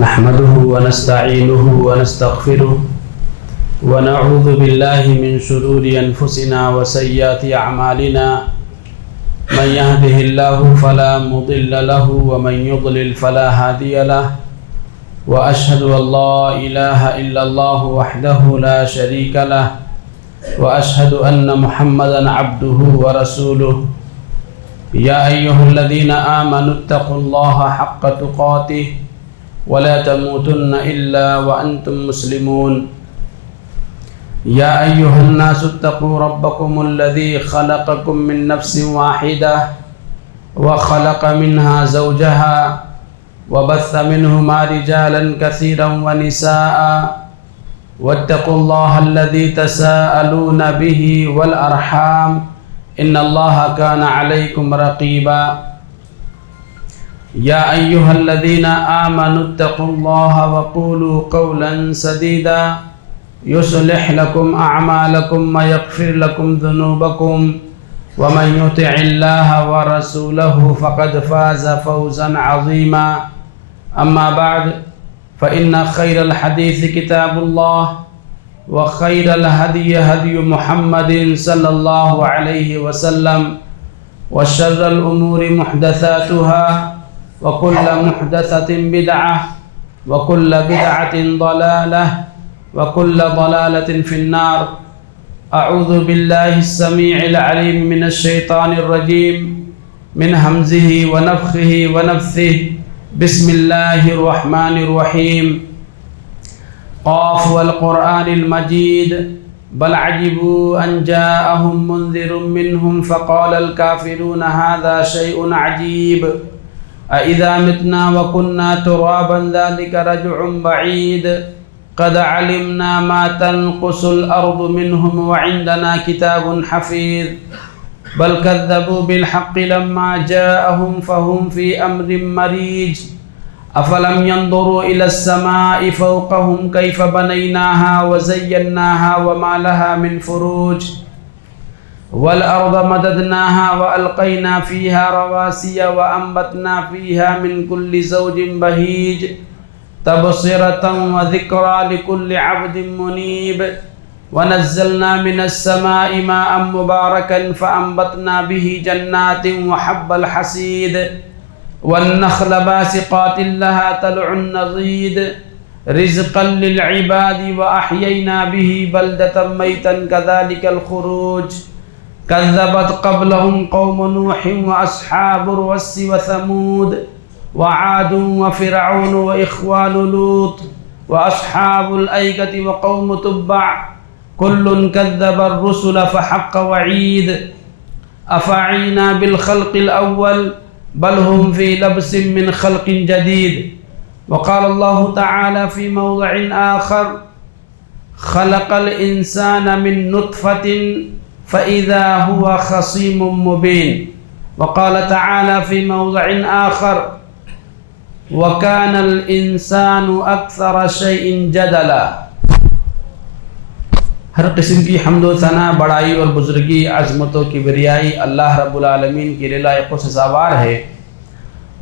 نحمده ونستعينه ونستغفره ونعوذ بالله من شرور أنفسنا وسيئات أعمالنا من يهده الله فلا مضل له ومن يضلل فلا هادي له وأشهد أن لا إله إلا الله وحده لا شريك له وأشهد أن محمدا عبده ورسوله يا أيها الذين آمنوا اتقوا الله حق تقاته ولا تموتن إلا وأنتم مسلمون يا أيها الناس اتقوا ربكم الذي خلقكم من نفس واحدة وخلق منها زوجها وبث منهما رجالا كثيرا ونساء واتقوا الله الذي تساءلون به والأرحام إن الله كان عليكم رقيبا يا أيها الذين آمنوا اتقوا الله وقولوا قولا سديدا يصلح لكم أعمالكم ويغفر لكم ذنوبكم ومن يطع الله ورسوله فقد فاز فوزا عظيما أما بعد فإن خير الحديث كتاب الله وخير الهدي هدي محمد صلى الله عليه وسلم وشر الأمور محدثاتها وكل محدثة بدعة وكل بدعة ضلالة وكل ضلالة في النار. أعوذ بالله السميع العليم من الشيطان الرجيم من همزه ونفخه ونفثه. بسم الله الرحمن الرحيم. قاف والقرآن المجيد بل عجبوا أن جاءهم منذر منهم فقال الكافرون هذا شيء عجيب أإذا متنا وكنا ترابا ذلك رجع بعيد قد علمنا ما تنقص الأرض منهم وعندنا كتاب حفيظ بل كذبوا بالحق لما جاءهم فهم في أمر مريج أفلم ينظروا إلى السماء فوقهم كيف بنيناها وزيناها وما لها من فروج والأرض مددناها وألقينا فيها رواسي وأنبتنا فيها من كل زوج بهيج تبصرة وذكرى لكل عبد منيب ونزلنا من السماء ماء مباركا فأنبتنا به جنات وحب الحصيد والنخل باسقات لها طلع نضيد رزقا للعباد وأحيينا به بلدة ميتا كذلك الخروج كذبت قبلهم قوم نوح وأصحاب الرس وثمود وعاد وفرعون وإخوان لوط وأصحاب الأيكة وقوم تبع كل كذب الرسل فحق وعيد أفعينا بالخلق الأول بل هم في لبس من خلق جديد. وقال الله تعالى في موضع آخر خلق الإنسان من نطفة فإذا هو خصيم مبين. وقال تعالى في موضع آخر وكان الإنسان أكثر شيء جدلا. ہر قسم کی حمد و ثنا بڑائی اور بزرگی عظمت و کبریائی اللہ رب العالمین کے لیے لائق و سزاوار ہے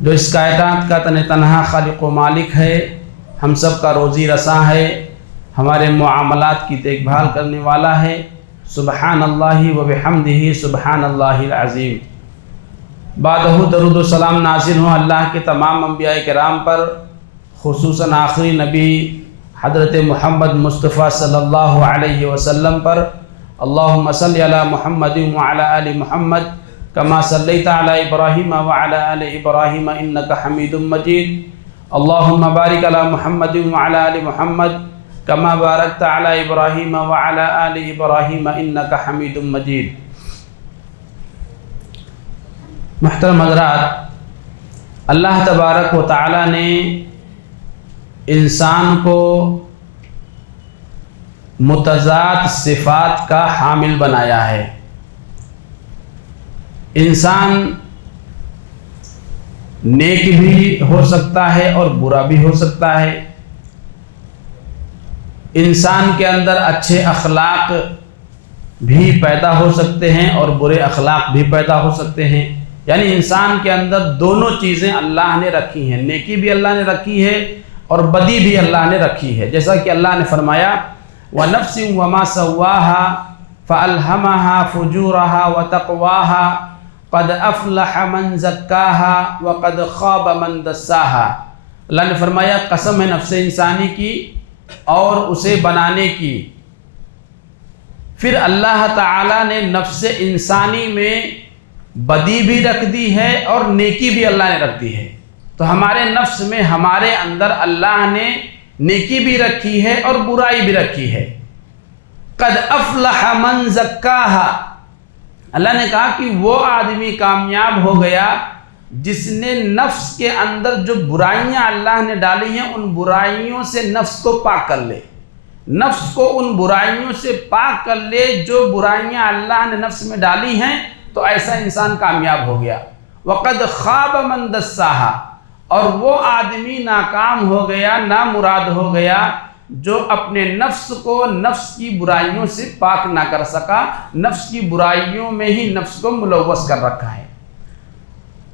جو اس کائنات کا تن تنہا خالق و مالک ہے، ہم سب کا روزی رساں ہے، ہمارے معاملات کی دیکھ بھال کرنے والا ہے. سبحان اللہ و بحمدہ سبحان اللہ العظیم. بعدہ درود و سلام نازل ہوں اللہ کے تمام انبیاء کرام پر، خصوصاً آخری نبی حضرت محمد مصطفیٰ صلی اللہ علیہ وسلم پر. اللہم صلی علی محمد وعلی آل محمد کما صلیت علی ابراہیم وعلی آل ابراہیم انک حمید مجید. اللہم بارک علی محمد وعلی آل محمد کما بارکت علی ابراہیم وعلی آل ابراہیم انک حمید مجید. محترم حضرات، اللہ تبارک و تعالی نے انسان کو متضاد صفات کا حامل بنایا ہے. انسان نیک بھی ہو سکتا ہے اور برا بھی ہو سکتا ہے. انسان کے اندر اچھے اخلاق بھی پیدا ہو سکتے ہیں اور برے اخلاق بھی پیدا ہو سکتے ہیں. یعنی انسان کے اندر دونوں چیزیں اللہ نے رکھی ہیں، نیکی بھی اللہ نے رکھی ہے اور بدی بھی اللہ نے رکھی ہے، جیسا کہ اللہ نے فرمایا وَنَفْسٍ وَمَا سَوَّاهَا فَأَلْهَمَهَا فُجُورَهَا وَتَقْوَاهَا قَدْ أَفْلَحَ مَنْ زَكَّاهَا وَقَدْ خَابَ مَنْ دَسَّاهَا۔ اللہ نے فرمایا قسم ہے نفس انسانی کی اور اسے بنانے کی۔ پھر اللہ تعالیٰ نے نفس انسانی میں بدی بھی رکھ دی ہے اور نیکی بھی اللہ نے رکھ دی ہے۔ تو ہمارے نفس میں ہمارے اندر اللہ نے نیکی بھی رکھی ہے اور برائی بھی رکھی ہے۔ قد افلح من زکاہا، اللہ نے کہا کہ وہ آدمی کامیاب ہو گیا جس نے نفس کے اندر جو برائیاں اللہ نے ڈالی ہیں ان برائیوں سے نفس کو پاک کر لے، نفس کو ان برائیوں سے پاک کر لے جو برائیاں اللہ نے نفس میں ڈالی ہیں، تو ایسا انسان کامیاب ہو گیا۔ وقد خواب من دساہا، اور وہ آدمی ناکام ہو گیا، نامراد ہو گیا جو اپنے نفس کو نفس کی برائیوں سے پاک نہ کر سکا، نفس کی برائیوں میں ہی نفس کو ملوث کر رکھا ہے۔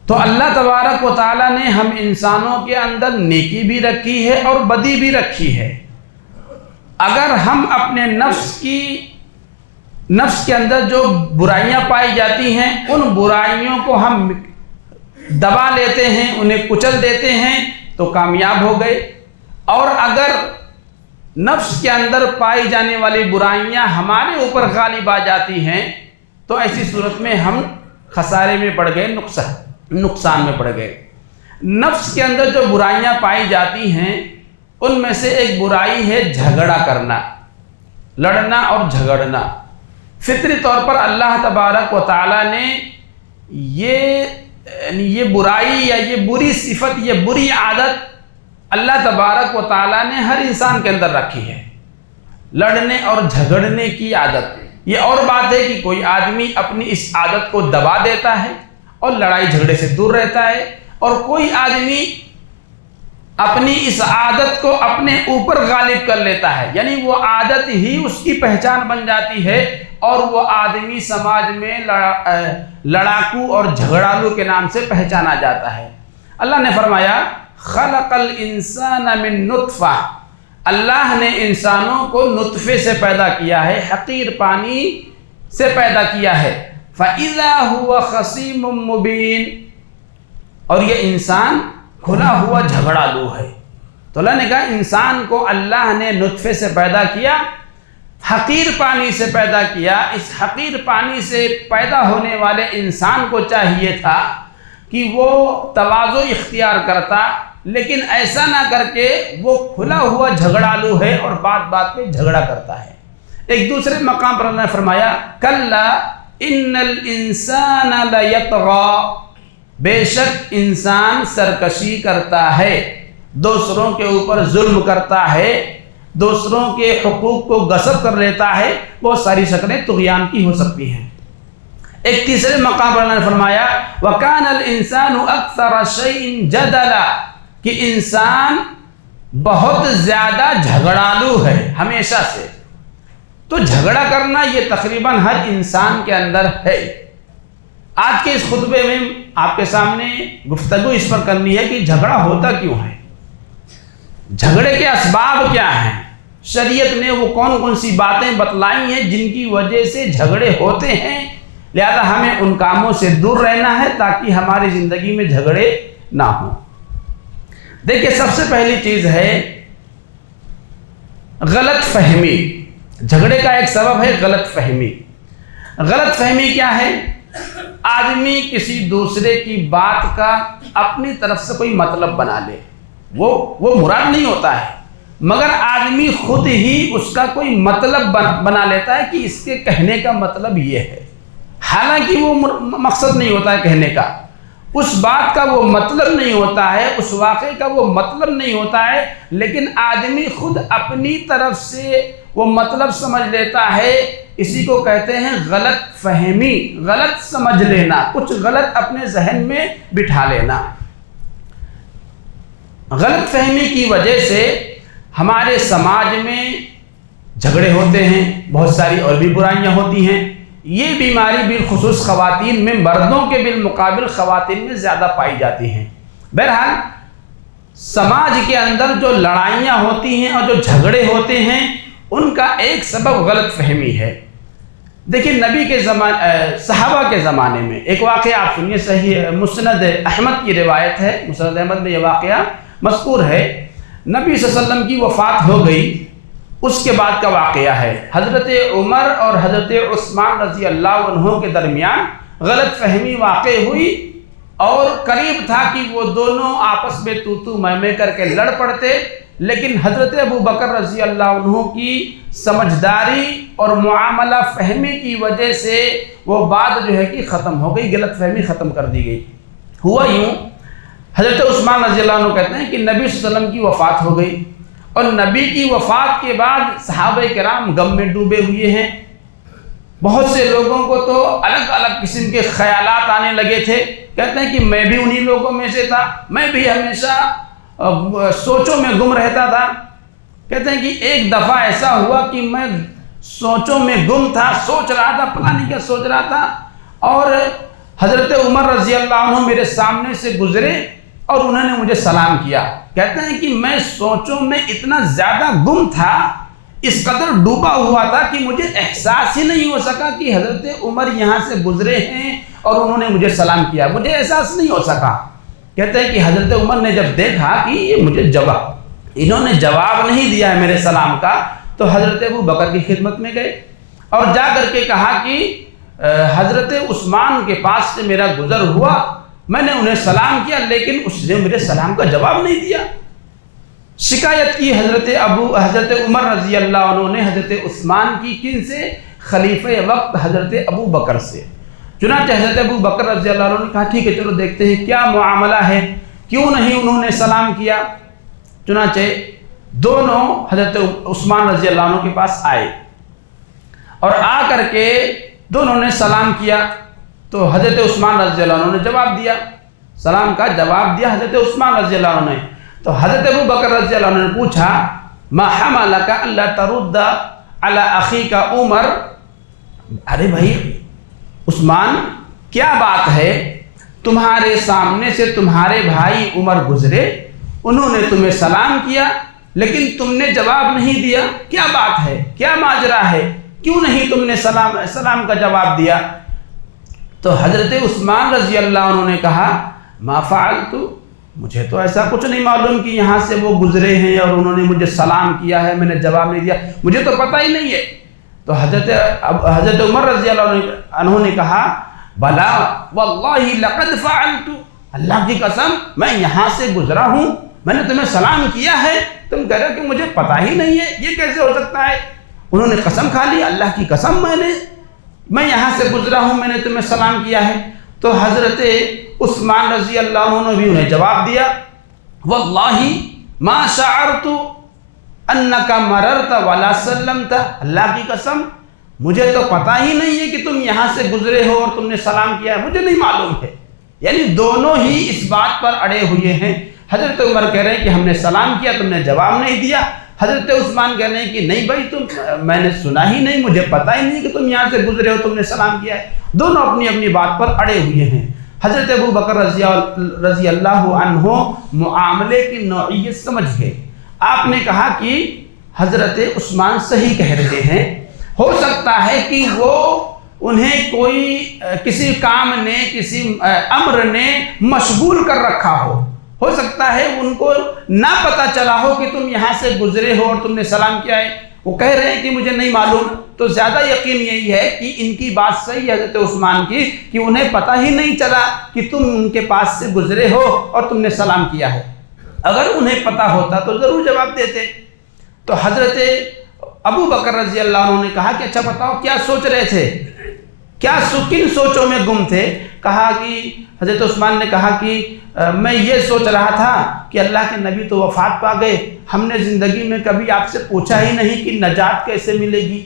تو اللہ تبارک و تعالیٰ نے ہم انسانوں کے اندر نیکی بھی رکھی ہے اور بدی بھی رکھی ہے۔ اگر ہم اپنے نفس کے اندر جو برائیاں پائی جاتی ہیں ان برائیوں کو ہم دبا لیتے ہیں، انہیں کچل دیتے ہیں تو کامیاب ہو گئے، اور اگر نفس کے اندر پائی جانے والی برائیاں ہمارے اوپر غالب آ جاتی ہیں تو ایسی صورت میں ہم خسارے میں پڑ گئے، نقصان میں پڑ گئے۔ نفس کے اندر جو برائیاں پائی جاتی ہیں ان میں سے ایک برائی ہے جھگڑا کرنا، لڑنا اور جھگڑنا۔ فطری طور پر اللہ تبارک و تعالیٰ نے یہ برائی یا یہ بری صفت، یہ بری عادت اللہ تبارک و تعالیٰ نے ہر انسان کے اندر رکھی ہے، لڑنے اور جھگڑنے کی عادت۔ یہ اور بات ہے کہ کوئی آدمی اپنی اس عادت کو دبا دیتا ہے اور لڑائی جھگڑے سے دور رہتا ہے، اور کوئی آدمی اپنی اس عادت کو اپنے اوپر غالب کر لیتا ہے، یعنی وہ عادت ہی اس کی پہچان بن جاتی ہے اور وہ آدمی سماج میں لڑاکو اور جھگڑالو کے نام سے پہچانا جاتا ہے۔ اللہ نے فرمایا خلق الانسان من نطفہ، اللہ نے انسانوں کو نطفے سے پیدا کیا ہے، حقیر پانی سے پیدا کیا ہے۔ فَإِذَا هُوَ خَصِيمٌ مُبِينٌ، اور یہ انسان کھلا ہوا جھگڑالو ہے۔ تو اللہ نے کہا انسان کو اللہ نے نطفے سے پیدا کیا، حقیر پانی سے پیدا کیا۔ اس حقیر پانی سے پیدا ہونے والے انسان کو چاہیے تھا کہ وہ تواضع اختیار کرتا، لیکن ایسا نہ کر کے وہ کھلا ہوا جھگڑالو ہے اور بات بات پہ جھگڑا کرتا ہے۔ ایک دوسرے مقام پر اللہ نے فرمایا کلا ان الانسان لیطغی، بے شک انسان سرکشی کرتا ہے، دوسروں کے اوپر ظلم کرتا ہے، دوسروں کے حقوق کو غصب کر لیتا ہے۔ بہت ساری شکلیں طغیان کی ہو سکتی ہیں۔ ایک تیسرے مقام پر اللہ نے فرمایا وَكَانَ الْإِنسَانُ أَكْثَرَ شَيْءٍ جَدَلًا، کہ انسان بہت زیادہ جھگڑالو ہے ہمیشہ سے۔ تو جھگڑا کرنا یہ تقریباً ہر انسان کے اندر ہے۔ آج کے اس خطبے میں آپ کے سامنے گفتگو اس پر کرنی ہے کہ جھگڑا ہوتا کیوں ہے، جھگڑے کے اسباب کیا ہیں، شریعت نے وہ کون کون سی باتیں بتلائی ہیں جن کی وجہ سے جھگڑے ہوتے ہیں، لہذا ہمیں ان کاموں سے دور رہنا ہے تاکہ ہماری زندگی میں جھگڑے نہ ہوں۔ دیکھیں سب سے پہلی چیز ہے غلط فہمی۔ جھگڑے کا ایک سبب ہے غلط فہمی۔ غلط فہمی کیا ہے؟ آدمی کسی دوسرے کی بات کا اپنی طرف سے کوئی مطلب بنا لے، وہ مراد نہیں ہوتا ہے، مگر آدمی خود ہی اس کا کوئی مطلب بنا لیتا ہے کہ اس کے کہنے کا مطلب یہ ہے، حالانکہ وہ مقصد نہیں ہوتا ہے کہنے کا، اس بات کا وہ مطلب نہیں ہوتا ہے، اس واقعے کا وہ مطلب نہیں ہوتا ہے، لیکن آدمی خود اپنی طرف سے وہ مطلب سمجھ لیتا ہے۔ اسی کو کہتے ہیں غلط فہمی، غلط سمجھ لینا، کچھ غلط اپنے ذہن میں بٹھا لینا۔ غلط فہمی کی وجہ سے ہمارے سماج میں جھگڑے ہوتے ہیں، بہت ساری اور بھی برائیاں ہوتی ہیں۔ یہ بیماری بالخصوص خواتین میں مردوں کے بالمقابل خواتین میں زیادہ پائی جاتی ہیں۔ بہرحال سماج کے اندر جو لڑائیاں ہوتی ہیں اور جو جھگڑے ہوتے ہیں ان کا ایک سبب غلط فہمی ہے۔ دیکھیں نبی کے صحابہ کے زمانے میں ایک واقعہ آپ سنیے، صحیح مسند احمد کی روایت ہے، مسند احمد میں یہ واقعہ مذکور ہے۔ نبی صلی اللہ علیہ وسلم کی وفات ہو گئی، اس کے بعد کا واقعہ ہے۔ حضرت عمر اور حضرت عثمان رضی اللہ عنہ کے درمیان غلط فہمی واقع ہوئی اور قریب تھا کہ وہ دونوں آپس میں تو میں کر کے لڑ پڑتے، لیکن حضرت ابو بکر رضی اللہ عنہ کی سمجھداری اور معاملہ فہمی کی وجہ سے وہ بات جو ہے کہ ختم ہو گئی، غلط فہمی ختم کر دی گئی۔ ہوا یوں، حضرت عثمان رضی اللہ عنہ کہتے ہیں کہ نبی صلی اللہ علیہ وسلم کی وفات ہو گئی، اور نبی کی وفات کے بعد صحابہ کرام غم میں ڈوبے ہوئے ہیں۔ بہت سے لوگوں کو تو الگ الگ قسم کے خیالات آنے لگے تھے، کہتے ہیں کہ میں بھی انہی لوگوں میں سے تھا، میں بھی ہمیشہ سوچوں میں گم رہتا تھا۔ کہتے ہیں کہ ایک دفعہ ایسا ہوا کہ میں سوچوں میں گم تھا، سوچ رہا تھا، پتہ نہیں کیا سوچ رہا تھا، اور حضرت عمر رضی اللہ عنہ میرے سامنے سے گزرے اور انہوں نے مجھے سلام کیا۔ کہتے ہیں کہ میں سوچوں میں اتنا زیادہ گم تھا، اس قدر ڈوبا ہوا تھا کہ مجھے احساس ہی نہیں ہو سکا کہ حضرت عمر یہاں سے گزرے ہیں اور انہوں نے مجھے سلام کیا، مجھے احساس نہیں ہو سکا۔ کہتے ہیں کہ حضرت عمر نے جب دیکھا کہ یہ مجھے انہوں نے جواب نہیں دیا ہے میرے سلام کا، تو حضرت ابو بکر کی خدمت میں گئے اور جا کر کے کہا کہ حضرت عثمان کے پاس سے میرا گزر ہوا، میں نے انہیں سلام کیا لیکن اس نے میرے سلام کا جواب نہیں دیا۔ شکایت کی حضرت عمر رضی اللہ عنہ نے حضرت عثمان کی، کن سے؟ خلیفہ وقت حضرت ابو بکر سے۔ چنانچہ حضرت ابو بکر رضی اللہ عنہ نے کہا ٹھیک ہے چلو دیکھتے ہیں کیا معاملہ ہے، کیوں نہیں انہوں نے سلام کیا۔ چنانچہ دونوں حضرت عثمان رضی اللہ عنہ کے پاس آئے اور آ کر کے دونوں نے سلام کیا، تو حضرت عثمان رضی اللہ عنہ نے جواب دیا، سلام کا جواب دیا حضرت عثمان رضی اللہ عنہ نے۔ تو حضرت ابو بکر رضی اللہ عنہ نے پوچھا ما حملک الا ترد علی اخیک عمر، ارے بھائی عثمان کیا بات ہے، تمہارے سامنے سے تمہارے بھائی عمر گزرے، انہوں نے تمہیں سلام کیا لیکن تم نے جواب نہیں دیا، کیا بات ہے، کیا ماجرا ہے، کیوں نہیں تم نے سلام کا جواب دیا؟ تو حضرت عثمان رضی اللہ عنہ نے کہا ما فعلت، مجھے تو ایسا کچھ نہیں معلوم کہ یہاں سے وہ گزرے ہیں اور انہوں نے مجھے سلام کیا ہے، میں نے جواب نہیں دیا، مجھے تو پتہ ہی نہیں ہے۔ تو حضرت عمر رضی اللہ عنہ نے کہا بلا واللہ لقد فعلت، اللہ کی قسم میں یہاں سے گزرا ہوں، میں نے تمہیں سلام کیا ہے، تم کہہ رہے ہو کہ مجھے پتہ ہی نہیں ہے، یہ کیسے ہو سکتا ہے؟ انہوں نے قسم کھا لی، اللہ کی قسم میں یہاں سے گزرا ہوں، میں نے تمہیں سلام کیا ہے۔ تو حضرت عثمان رضی اللہ عنہ نے بھی انہیں جواب دیا واللہ ما شعرت انک مررت ولا سلمت، اللہ کی قسم مجھے تو پتہ ہی نہیں ہے کہ تم یہاں سے گزرے ہو اور تم نے سلام کیا ہے، مجھے نہیں معلوم ہے۔ یعنی دونوں ہی اس بات پر اڑے ہوئے ہیں۔ حضرت عمر کہہ رہے ہیں کہ ہم نے سلام کیا، تم نے جواب نہیں دیا، حضرت عثمان کہہ رہے ہیں کہ نہیں بھائی میں نے سنا ہی نہیں، مجھے پتہ ہی نہیں کہ تم یہاں سے گزرے ہو، تم نے سلام کیا ہے۔ دونوں اپنی اپنی بات پر اڑے ہوئے ہیں۔ حضرت ابو بکر رضی اللہ عنہ معاملے کی نوعیت سمجھ گئے۔ آپ نے کہا کہ حضرت عثمان صحیح کہہ رہے ہیں، ہو سکتا ہے کہ وہ انہیں کوئی کسی کام نے، کسی امر نے مشغول کر رکھا ہو سکتا ہے ان کو نہ پتہ چلا ہو کہ تم یہاں سے گزرے ہو اور تم نے سلام کیا ہے، وہ کہہ رہے ہیں کہ مجھے نہیں معلوم۔ تو زیادہ یقین یہی ہے کہ ان کی بات صحیح ہے حضرت عثمان کی، کہ انہیں پتہ ہی نہیں چلا کہ تم ان کے پاس سے گزرے ہو اور تم نے سلام کیا ہے، اگر انہیں پتہ ہوتا تو ضرور جواب دیتے۔ تو حضرت ابو بکر رضی اللہ عنہ نے کہا کہ اچھا بتاؤ کیا سوچ رہے تھے، کن سوچوں میں گم تھے؟ کہا کہ حضرت عثمان نے کہا کہ میں یہ سوچ رہا تھا کہ اللہ کے نبی تو وفات پا گئے، ہم نے زندگی میں کبھی آپ سے پوچھا ہی نہیں کہ نجات کیسے ملے گی،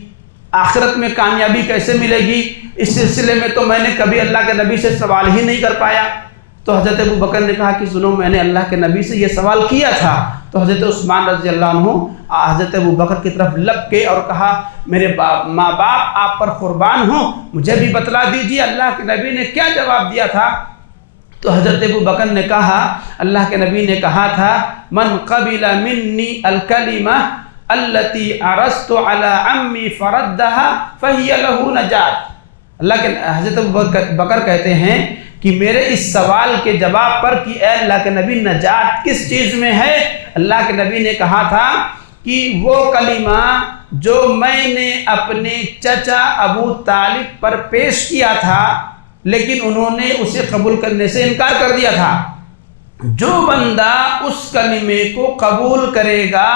آخرت میں کامیابی کیسے ملے گی، اس سلسلے میں تو میں نے کبھی اللہ کے نبی سے سوال ہی نہیں کر پایا۔ تو حضرت ابو بکر نے کہا کہ سنو میں نے اللہ کے نبی سے یہ سوال کیا تھا۔ تو حضرت عثمان رضی اللہ عنہ حضرت ابو بکر کی طرف لپ کے اور کہا میرے ماں باپ آپ پر قربان ہوں، مجھے بھی بتلا دیجیے اللہ کے نبی نے کیا جواب دیا تھا۔ تو حضرت ابو بکر نے کہا، اللہ کے نبی نے کہا تھا، من قبل منی الکلمہ التی عرضت علی عمی فردها فہی له نجات۔ اللہ کے حضرت ابو بکر کہتے ہیں کہ میرے اس سوال کے جواب پر کہ اے اللہ کے نبی نجات کس چیز میں ہے، اللہ کے نبی نے کہا تھا کہ وہ کلمہ جو میں نے اپنے چچا ابو طالب پر پیش کیا تھا لیکن انہوں نے اسے قبول کرنے سے انکار کر دیا تھا، جو بندہ اس کلمے کو قبول کرے گا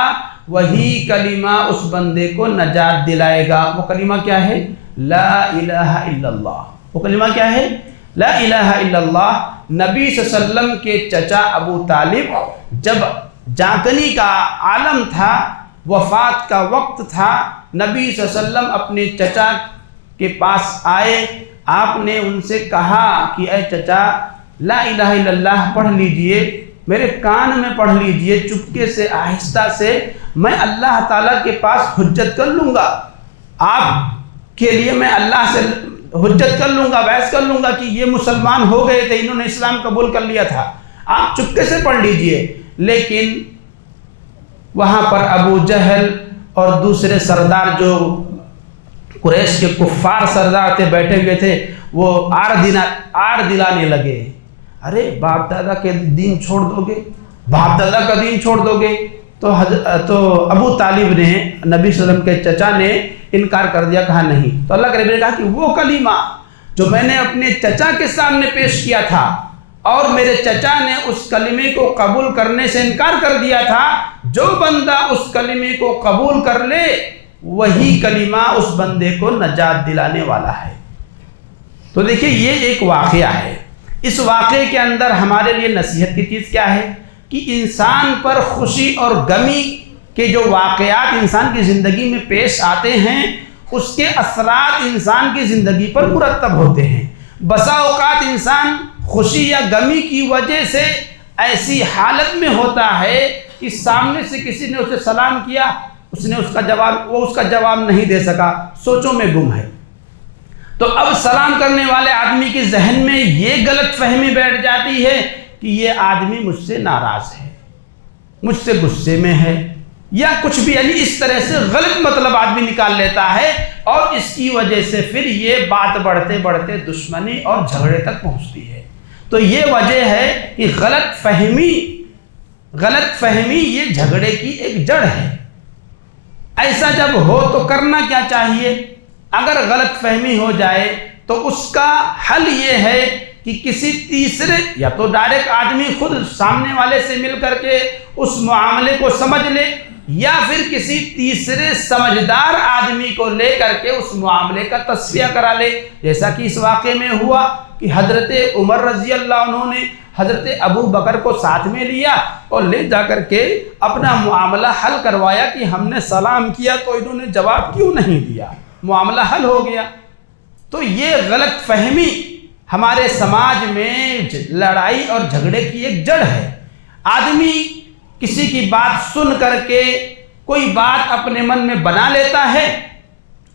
وہی کلمہ اس بندے کو نجات دلائے گا۔ وہ کلمہ کیا ہے؟ لا الہ الا اللہ۔ وہ کلمہ کیا ہے؟ لا الہ الا اللہ۔ نبی صلی اللہ علیہ وسلم کے چچا ابو طالب جب جاگنی کا عالم تھا، وفات کا وقت تھا، نبی صلی اللہ علیہ وسلم اپنے چچا کے پاس آئے، آپ نے ان سے کہا کہ اے چچا لا الہ الا اللہ پڑھ لیجئے، میرے کان میں پڑھ لیجئے چپکے سے، آہستہ سے، میں اللہ تعالیٰ کے پاس حجت کر لوں گا، آپ کے لیے میں اللہ سے حجت کر لوں گا، بحث کر لوں گا کہ یہ مسلمان ہو گئے تھے، انہوں نے اسلام قبول کر لیا تھا، آپ چپکے سے پڑھ لیجئے۔ لیکن وہاں پر ابو جہل اور دوسرے سردار جو قریش کے کفار سردار تھے بیٹھے ہوئے تھے، وہ آڑ دلانے لگے، ارے باپ دادا کے دین چھوڑ دو گے، باپ دادا کا دین چھوڑ دو گے؟ تو ابو طالب نے، نبی صلی اللہ علیہ وسلم کے چچا نے انکار کر دیا، کہا نہیں۔ تو اللہ کے نبی نے کہا کہ وہ کلمہ جو میں نے اپنے چچا کے سامنے پیش کیا تھا اور میرے چچا نے اس کلمے کو قبول کرنے سے انکار کر دیا تھا، جو بندہ اس کلمے کو قبول کر لے وہی کلمہ اس بندے کو نجات دلانے والا ہے۔ تو دیکھیں یہ ایک واقعہ ہے، اس واقعے کے اندر ہمارے لیے نصیحت کی چیز کیا ہے کہ انسان پر خوشی اور غمی کے جو واقعات انسان کی زندگی میں پیش آتے ہیں اس کے اثرات انسان کی زندگی پر مرتب ہوتے ہیں۔ بسا اوقات انسان خوشی یا غمی کی وجہ سے ایسی حالت میں ہوتا ہے کہ سامنے سے کسی نے اسے سلام کیا، وہ اس کا جواب نہیں دے سکا، سوچوں میں گم ہے۔ تو اب سلام کرنے والے آدمی کے ذہن میں یہ غلط فہمی بیٹھ جاتی ہے کہ یہ آدمی مجھ سے ناراض ہے، مجھ سے غصے میں ہے یا کچھ بھی، یعنی اس طرح سے غلط مطلب آدمی نکال لیتا ہے، اور اس کی وجہ سے پھر یہ بات بڑھتے بڑھتے دشمنی اور جھگڑے تک پہنچتی ہے۔ تو یہ وجہ ہے کہ غلط فہمی یہ جھگڑے کی ایک جڑ ہے۔ ایسا جب ہو تو کرنا کیا چاہیے؟ اگر غلط فہمی ہو جائے تو اس کا حل یہ ہے کہ کسی تیسرے، یا تو ڈائریکٹ آدمی خود سامنے والے سے مل کر کے اس معاملے کو سمجھ لے، یا پھر کسی تیسرے سمجھدار آدمی کو لے کر کے اس معاملے کا تصفیہ کرا لے، جیسا کہ اس واقعے میں ہوا کہ حضرت عمر رضی اللہ عنہ نے حضرت ابو بکر کو ساتھ میں لیا اور لے جا کر کے اپنا معاملہ حل کروایا کہ ہم نے سلام کیا تو انہوں نے جواب کیوں نہیں دیا، معاملہ حل ہو گیا۔ تو یہ غلط فہمی ہمارے سماج میں لڑائی اور جھگڑے کی ایک جڑ ہے۔ آدمی کسی کی بات سن کر کے کوئی بات اپنے من میں بنا لیتا ہے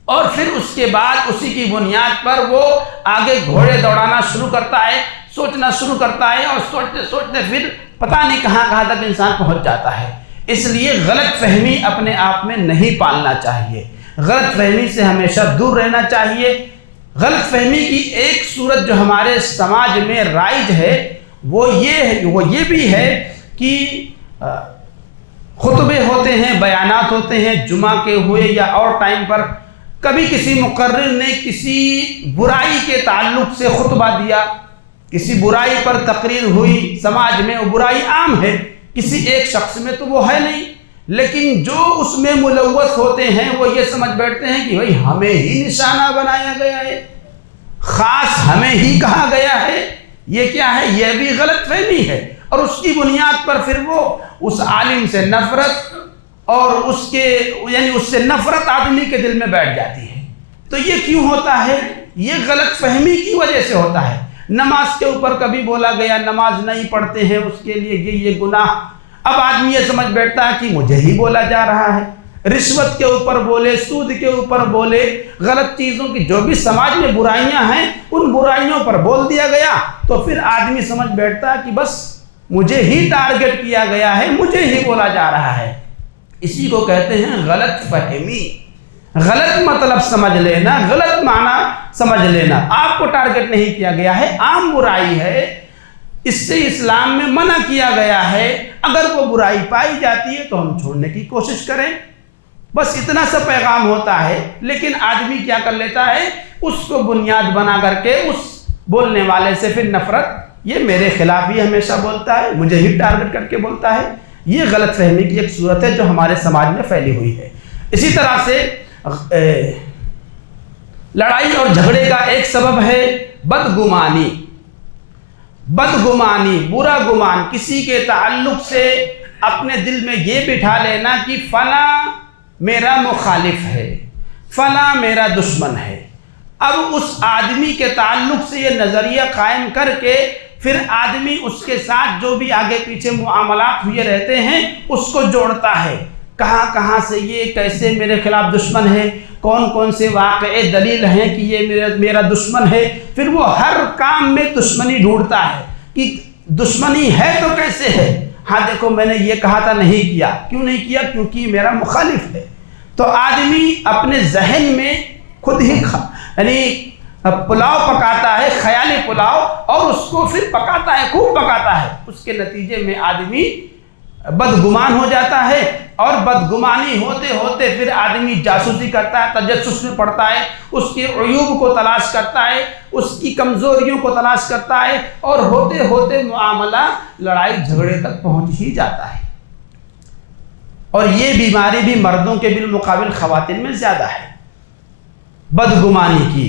اور پھر اس کے بعد اسی کی بنیاد پر وہ آگے گھوڑے دوڑانا شروع کرتا ہے، سوچنا شروع کرتا ہے، اور سوچتے سوچتے پھر پتہ نہیں کہاں تک انسان پہنچ جاتا ہے۔ اس لیے غلط فہمی اپنے آپ میں نہیں پالنا چاہیے، غلط فہمی سے ہمیشہ دور رہنا چاہیے۔ غلط فہمی کی ایک صورت جو ہمارے سماج میں رائج ہے وہ یہ بھی ہے کہ خطبے ہوتے ہیں، بیانات ہوتے ہیں، جمعہ کے ہوئے یا اور ٹائم پر، کبھی کسی مقرر نے کسی برائی کے تعلق سے خطبہ دیا، کسی برائی پر تقریر ہوئی، سماج میں وہ برائی عام ہے، کسی ایک شخص میں تو وہ ہے نہیں، لیکن جو اس میں ملوث ہوتے ہیں وہ یہ سمجھ بیٹھتے ہیں کہ بھائی ہمیں ہی نشانہ بنایا گیا ہے، خاص ہمیں ہی کہا گیا ہے۔ یہ کیا ہے؟ یہ بھی غلط فہمی ہے، اور اس کی بنیاد پر پھر وہ اس عالم سے نفرت اور اس سے نفرت آدمی کے دل میں بیٹھ جاتی ہے۔ تو یہ کیوں ہوتا ہے؟ یہ غلط فہمی کی وجہ سے ہوتا ہے۔ نماز کے اوپر کبھی بولا گیا نماز نہیں پڑھتے ہیں اس کے لیے یہ گناہ، اب آدمی یہ سمجھ بیٹھتا ہے کہ مجھے ہی بولا جا رہا ہے۔ رشوت کے اوپر بولے، سود کے اوپر بولے، غلط چیزوں کی جو بھی سماج میں برائیاں ہیں ان برائیوں پر بول دیا گیا تو پھر آدمی سمجھ بیٹھتا کہ بس مجھے ہی ٹارگٹ کیا گیا ہے، مجھے ہی بولا جا رہا ہے۔ اسی کو کہتے ہیں غلط فہمی، غلط مطلب سمجھ لینا، غلط معنی سمجھ لینا۔ آپ کو ٹارگٹ نہیں کیا گیا ہے، عام برائی ہے، اس سے اسلام میں منع کیا گیا ہے۔ اگر وہ برائی پائی جاتی ہے تو ہم چھوڑنے کی کوشش کریں، بس اتنا سا پیغام ہوتا ہے۔ لیکن آدمی کیا کر لیتا ہے، اس کو بنیاد بنا کر کے اس بولنے والے سے پھر نفرت، یہ میرے خلاف ہی ہمیشہ بولتا ہے، مجھے ہی ٹارگٹ کر کے بولتا ہے۔ یہ غلط فہمی کی ایک صورت ہے جو ہمارے سماج میں پھیلی ہوئی ہے۔ اسی طرح سے لڑائی اور جھگڑے کا ایک سبب ہے بدگمانی۔ بدگمانی، برا گمان، کسی کے تعلق سے اپنے دل میں یہ بٹھا لینا کہ فلاں میرا مخالف ہے، فلاں میرا دشمن ہے۔ اب اس آدمی کے تعلق سے یہ نظریہ قائم کر کے پھر آدمی اس کے ساتھ جو بھی آگے پیچھے معاملات ہوئے رہتے ہیں اس کو جوڑتا ہے، کہاں سے یہ کیسے میرے خلاف دشمن ہے، کون کون سے واقعے دلیل ہیں کہ یہ میرا دشمن ہے۔ پھر وہ ہر کام میں دشمنی ڈھونڈتا ہے کہ دشمنی ہے تو کیسے ہے، ہاں دیکھو میں نے یہ کہا تھا نہیں کیا، کیوں نہیں کیا، کیونکہ میرا مخالف ہے۔ تو آدمی اپنے ذہن میں خود ہی یعنی پلاؤ پکاتا ہے، خیالی پلاؤ، اور اس کو پھر پکاتا ہے، خوب پکاتا ہے۔ اس کے نتیجے میں آدمی بدگمان ہو جاتا ہے، اور بدگمانی ہوتے ہوتے پھر آدمی جاسوسی کرتا ہے، تجسس میں پڑتا ہے، اس کے عیوب کو تلاش کرتا ہے، اس کی کمزوریوں کو تلاش کرتا ہے، اور ہوتے ہوتے معاملہ لڑائی جھگڑے تک پہنچ ہی جاتا ہے۔ اور یہ بیماری بھی مردوں کے بالمقابل خواتین میں زیادہ ہے، بدگمانی کی۔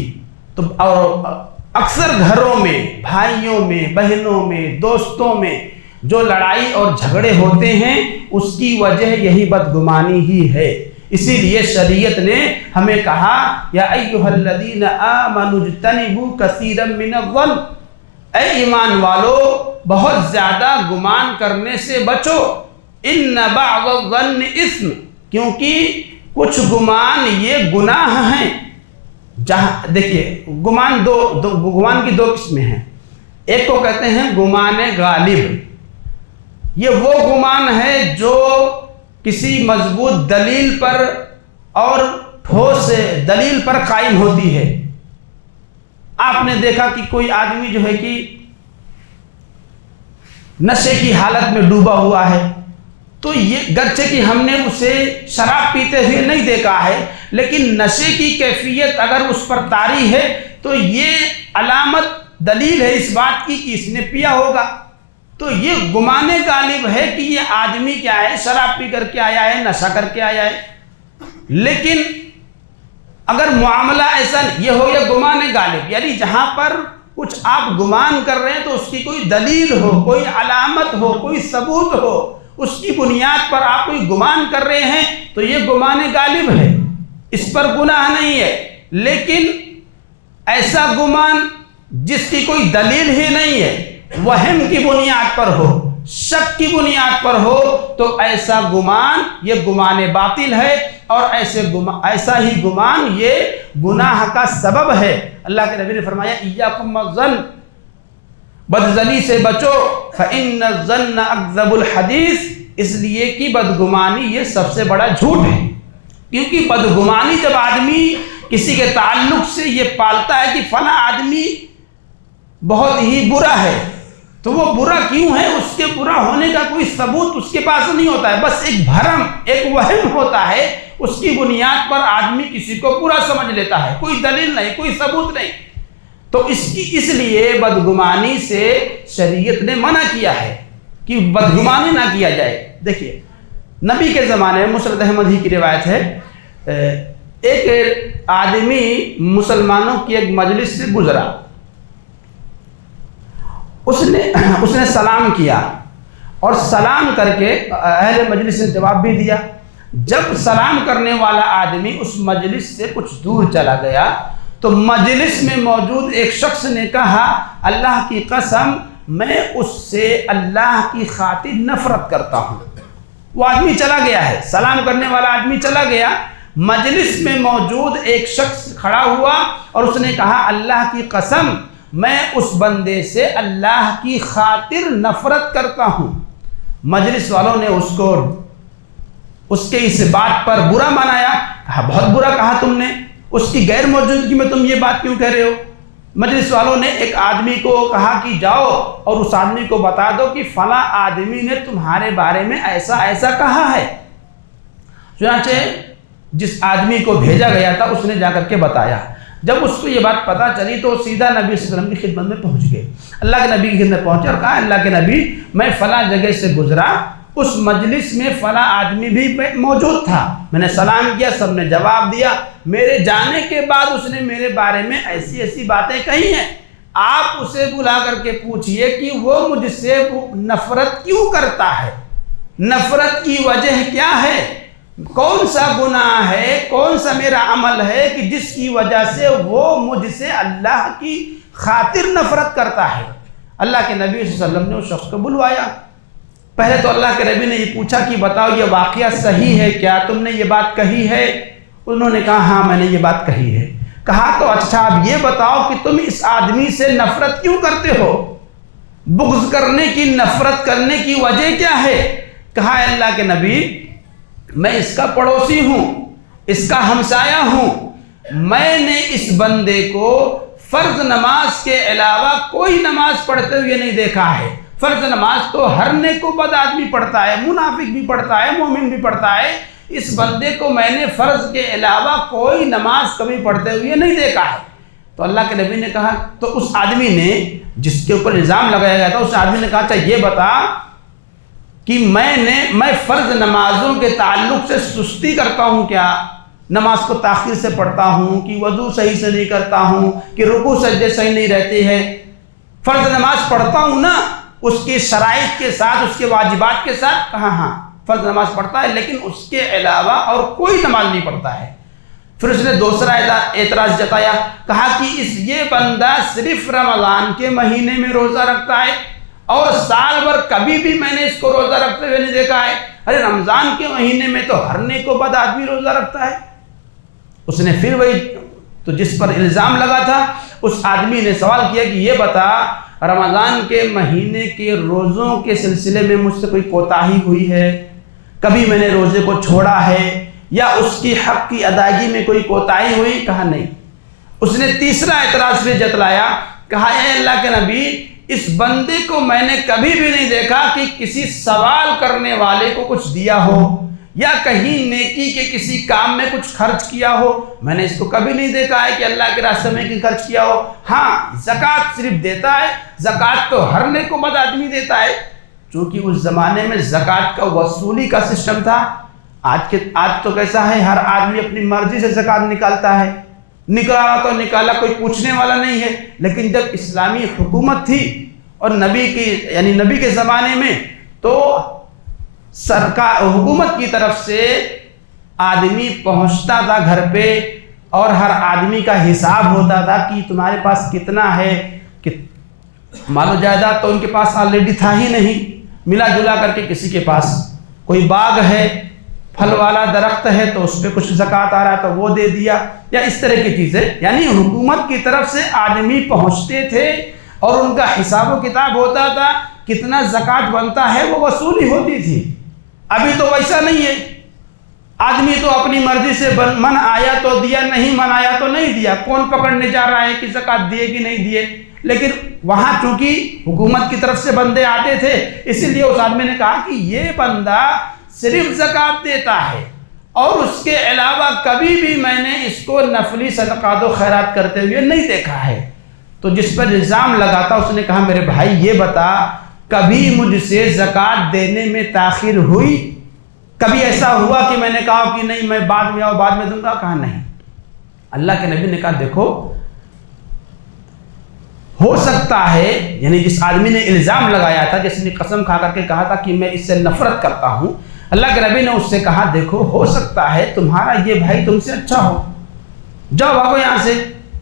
تو اور اکثر گھروں میں، بھائیوں میں، بہنوں میں، دوستوں میں جو لڑائی اور جھگڑے ہوتے ہیں اس کی وجہ یہی بدگمانی ہی ہے۔ اسی لیے شریعت نے ہمیں کہا یا ایھا الذین آمنوا اجتنبوا کثیرا من الظن، اے ایمان والو بہت زیادہ گمان کرنے سے بچو، ان بعض الظن اثم، کیونکہ کچھ گمان یہ گناہ ہیں۔ جہاں دیکھیے گمان گمان کی دو قسمیں ہیں، ایک کو کہتے ہیں گمان غالب، یہ وہ گمان ہے جو کسی مضبوط دلیل پر اور ٹھوس دلیل پر قائم ہوتی ہے۔ آپ نے دیکھا کہ کوئی آدمی جو ہے کہ نشے کی حالت میں ڈوبا ہوا ہے، تو یہ گرچہ کہ ہم نے اسے شراب پیتے ہوئے نہیں دیکھا ہے، لیکن نشے کی کیفیت اگر اس پر طاری ہے تو یہ علامت دلیل ہے اس بات کی کہ اس نے پیا ہوگا۔ تو یہ گمان غالب ہے کہ یہ آدمی کیا ہے، شراب پی کر کے آیا ہے، نشہ کر کے آیا ہے۔ لیکن اگر معاملہ ایسا یہ ہو یا گمان غالب، یعنی جہاں پر کچھ آپ گمان کر رہے ہیں تو اس کی کوئی دلیل ہو، کوئی علامت ہو، کوئی ثبوت ہو، اس کی بنیاد پر آپ کوئی گمان کر رہے ہیں تو یہ گمان غالب ہے، اس پر گناہ نہیں ہے۔ لیکن ایسا گمان جس کی کوئی دلیل ہی نہیں ہے، وہم کی بنیاد پر ہو، شک کی بنیاد پر ہو، تو ایسا گمان یہ گمان باطل ہے، اور ایسا ہی گمان یہ گناہ کا سبب ہے۔ اللہ کے نبی نے فرمایا ایاکم الظن، بدظنی سے بچو، فإن الظن اکذب الحدیث، اس لیے کہ بدگمانی یہ سب سے بڑا جھوٹ ہے۔ کیونکہ بدگمانی جب آدمی کسی کے تعلق سے یہ پالتا ہے کہ فلاں آدمی بہت ہی برا ہے، تو وہ برا کیوں ہے، اس کے برا ہونے کا کوئی ثبوت اس کے پاس نہیں ہوتا ہے، بس ایک بھرم، ایک وہم ہوتا ہے، اس کی بنیاد پر آدمی کسی کو برا سمجھ لیتا ہے، کوئی دلیل نہیں، کوئی ثبوت نہیں۔ تو اس لیے بدگمانی سے شریعت نے منع کیا ہے کہ بدگمانی نہ کیا جائے۔ دیکھیے نبی کے زمانے میں مسند احمد ہی کی روایت ہے، ایک آدمی مسلمانوں کی ایک مجلس سے گزرا، اس نے سلام کیا، اور سلام کر کے اہل مجلس نے جواب بھی دیا۔ جب سلام کرنے والا آدمی اس مجلس سے کچھ دور چلا گیا تو مجلس میں موجود ایک شخص نے کہا اللہ کی قسم میں اس سے اللہ کی خاطر نفرت کرتا ہوں، وہ آدمی چلا گیا ہے، سلام کرنے والا آدمی چلا گیا، مجلس میں موجود ایک شخص کھڑا ہوا اور اس نے کہا اللہ کی قسم میں اس بندے سے اللہ کی خاطر نفرت کرتا ہوں۔ مجلس والوں نے اس کے اس بات پر برا منایا، کہا بہت برا کہا تم نے، اس کی غیر موجودگی میں تم یہ بات کیوں کہہ رہے ہو؟ مجلس والوں نے ایک آدمی کو کہا کہ جاؤ اور اس آدمی کو بتا دو کہ فلاں آدمی نے تمہارے بارے میں ایسا ایسا کہا ہے۔ چنانچہ جس آدمی کو بھیجا گیا تھا اس نے جا کر کے بتایا۔ جب اس کو یہ بات پتہ چلی تو سیدھا نبی صلی اللہ علیہ وسلم کی خدمت میں پہنچ گئے، اللہ کے نبی کی خدمت میں پہنچے اور کہا اللہ کے نبی میں فلاں جگہ سے گزرا، اس مجلس میں فلاں آدمی بھی موجود تھا، میں نے سلام کیا، سب نے جواب دیا، میرے جانے کے بعد اس نے میرے بارے میں ایسی ایسی باتیں کہی ہیں، آپ اسے بلا کر کے پوچھئے کہ وہ مجھ سے نفرت کیوں کرتا ہے، نفرت کی وجہ کیا ہے، کون سا گناہ ہے، کون سا میرا عمل ہے کہ جس کی وجہ سے وہ مجھ سے اللہ کی خاطر نفرت کرتا ہے۔ اللہ کے نبی صلی اللہ علیہ وسلم نے اس شخص کو بلوایا۔ پہلے تو اللہ کے نبی نے یہ پوچھا کہ بتاؤ یہ واقعہ صحیح ہے کیا، تم نے یہ بات کہی ہے؟ انہوں نے کہا ہاں میں نے یہ بات کہی ہے۔ کہا تو اچھا اب یہ بتاؤ کہ تم اس آدمی سے نفرت کیوں کرتے ہو، بغض کرنے کی، نفرت کرنے کی وجہ کیا ہے؟ کہا اللہ کے نبی میں اس کا پڑوسی ہوں، اس کا ہمسایہ ہوں، میں نے اس بندے کو فرض نماز کے علاوہ کوئی نماز پڑھتے ہوئے نہیں دیکھا ہے۔ فرض نماز تو ہر نیک و بد آدمی پڑھتا ہے، منافق بھی پڑھتا ہے، مومن بھی پڑھتا ہے، اس بندے کو میں نے فرض کے علاوہ کوئی نماز کبھی پڑھتے ہوئے نہیں دیکھا ہے۔ تو اللہ کے نبی نے کہا، تو اس آدمی نے جس کے اوپر الزام لگایا گیا تھا اس آدمی نے کہا اچھا یہ بتا کہ میں فرض نمازوں کے تعلق سے سستی کرتا ہوں کیا، نماز کو تاخیر سے پڑھتا ہوں کہ وضو صحیح سے نہیں کرتا ہوں کہ رکوع سجدے صحیح نہیں رہتے ہیں، فرض نماز پڑھتا ہوں نا اس کی شرائط کے ساتھ، اس کے واجبات کے ساتھ؟ کہا ہاں فرض نماز پڑھتا ہے لیکن اس کے علاوہ اور کوئی نماز نہیں پڑھتا ہے۔ پھر اس نے دوسرا اعتراض جتایا، کہا کہ یہ بندہ صرف رمضان کے مہینے میں روزہ رکھتا ہے اور سال بھر کبھی بھی میں نے اس کو روزہ رکھتے ہوئے نہیں دیکھا ہے۔ ارے رمضان کے مہینے میں تو ہر نیک و بد آدمی روزہ رکھتا ہے۔ اس نے پھر وہی تو جس پر الزام لگا تھا اس آدمی نے سوال کیا کہ یہ بتا رمضان کے مہینے کے روزوں کے سلسلے میں مجھ سے کوئی کوتاہی ہوئی ہے، کبھی میں نے روزے کو چھوڑا ہے یا اس کی حق کی ادائیگی میں کوئی کوتاہی ہوئی؟ کہا نہیں۔ اس نے تیسرا اعتراض بھی جتلایا، کہا اے اللہ کے نبی اس بندے کو میں نے کبھی بھی نہیں دیکھا کہ کسی سوال کرنے والے کو کچھ دیا ہو یا کہیں نیکی کے کسی کام میں کچھ خرچ کیا ہو، میں نے اس کو کبھی نہیں دیکھا ہے کہ اللہ کے راستے میں خرچ کیا ہو۔ ہاں زکوٰۃ صرف دیتا ہے، زکوٰۃ تو ہر نیک و بد آدمی دیتا ہے، چونکہ اس زمانے میں زکوٰۃ کا وصولی کا سسٹم تھا۔ آج تو کیسا ہے، ہر آدمی اپنی مرضی سے زکوٰۃ نکالتا ہے، نکالا تو نکالا، کوئی پوچھنے والا نہیں ہے۔ لیکن جب اسلامی حکومت تھی اور نبی کے زمانے میں تو سرکار حکومت کی طرف سے آدمی پہنچتا تھا گھر پہ اور ہر آدمی کا حساب ہوتا تھا کہ تمہارے پاس کتنا ہے، کہ مال و جائیداد تو ان کے پاس آلریڈی تھا ہی نہیں، ملا جلا کر کے کسی کے پاس کوئی باغ ہے، پھل والا درخت ہے تو اس پہ کچھ زکوٰۃ آ رہا ہے تو وہ دے دیا، یا اس طرح کی چیزیں، یعنی حکومت کی طرف سے آدمی پہنچتے تھے اور ان کا حساب و کتاب ہوتا تھا، کتنا زکوٰۃ بنتا ہے وہ وصولی ہوتی تھی۔ ابھی تو ویسا نہیں ہے، آدمی تو اپنی مرضی سے من آیا تو دیا، نہیں من آیا تو نہیں دیا، کون پکڑنے جا رہا ہے کہ زکوٰۃ دیے کہ نہیں دیے۔ لیکن وہاں چونکہ حکومت کی طرف سے بندے آتے تھے، اسی لیے اس آدمی نے کہا کہ یہ بندہ صرف زکوٰۃ دیتا ہے اور اس کے علاوہ کبھی بھی میں نے اس کو نفلی صدقات و خیرات کرتے ہوئے نہیں دیکھا ہے۔ تو جس پر الزام لگا تھا اس نے کہا میرے بھائی یہ بتا کبھی مجھ سے زکوٰۃ دینے میں تاخیر ہوئی؟ کبھی ایسا ہوا کہ میں نے کہا کہ نہیں میں بعد میں بعد میں دوں گا؟ کہا نہیں۔ اللہ کے نبی نے کہا دیکھو ہو سکتا ہے، یعنی جس آدمی نے الزام لگایا تھا، جس نے قسم کھا کر کے کہا تھا کہ میں اس سے نفرت کرتا ہوں، اللہ کے نبی نے اس سے کہا دیکھو ہو سکتا ہے تمہارا یہ بھائی تم سے اچھا ہو، جاؤ بھاگو یہاں سے،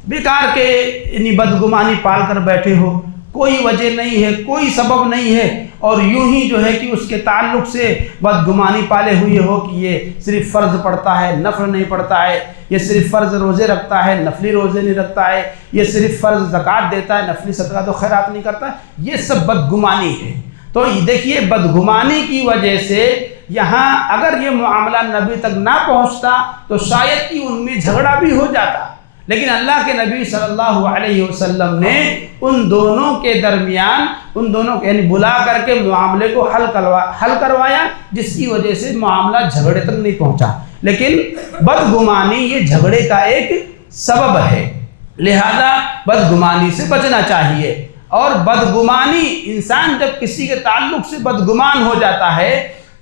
بیکار کے بدگمانی پال کر بیٹھے ہو، کوئی وجہ نہیں ہے، کوئی سبب نہیں ہے، اور یوں ہی جو ہے کہ اس کے تعلق سے بدگمانی پالے ہوئے ہو کہ یہ صرف فرض پڑھتا ہے، نفل نہیں پڑھتا ہے، یہ صرف فرض روزے رکھتا ہے، نفلی روزے نہیں رکھتا ہے، یہ صرف فرض زکوٰۃ دیتا ہے، نفلی صدقات و خیرات نہیں کرتا، یہ سب بدگمانی ہے۔ تو دیکھیے بدگمانی کی وجہ سے یہاں اگر یہ معاملہ نبی تک نہ پہنچتا تو شاید کہ ان میں جھگڑا بھی ہو جاتا، لیکن اللہ کے نبی صلی اللہ علیہ وسلم نے ان دونوں کے درمیان ان دونوں یعنی بلا کر کے معاملے کو حل کروایا، جس کی وجہ سے معاملہ جھگڑے تک نہیں پہنچا۔ لیکن بدگمانی یہ جھگڑے کا ایک سبب ہے، لہذا بدگمانی سے بچنا چاہیے۔ اور بدگمانی انسان جب کسی کے تعلق سے بدگمان ہو جاتا ہے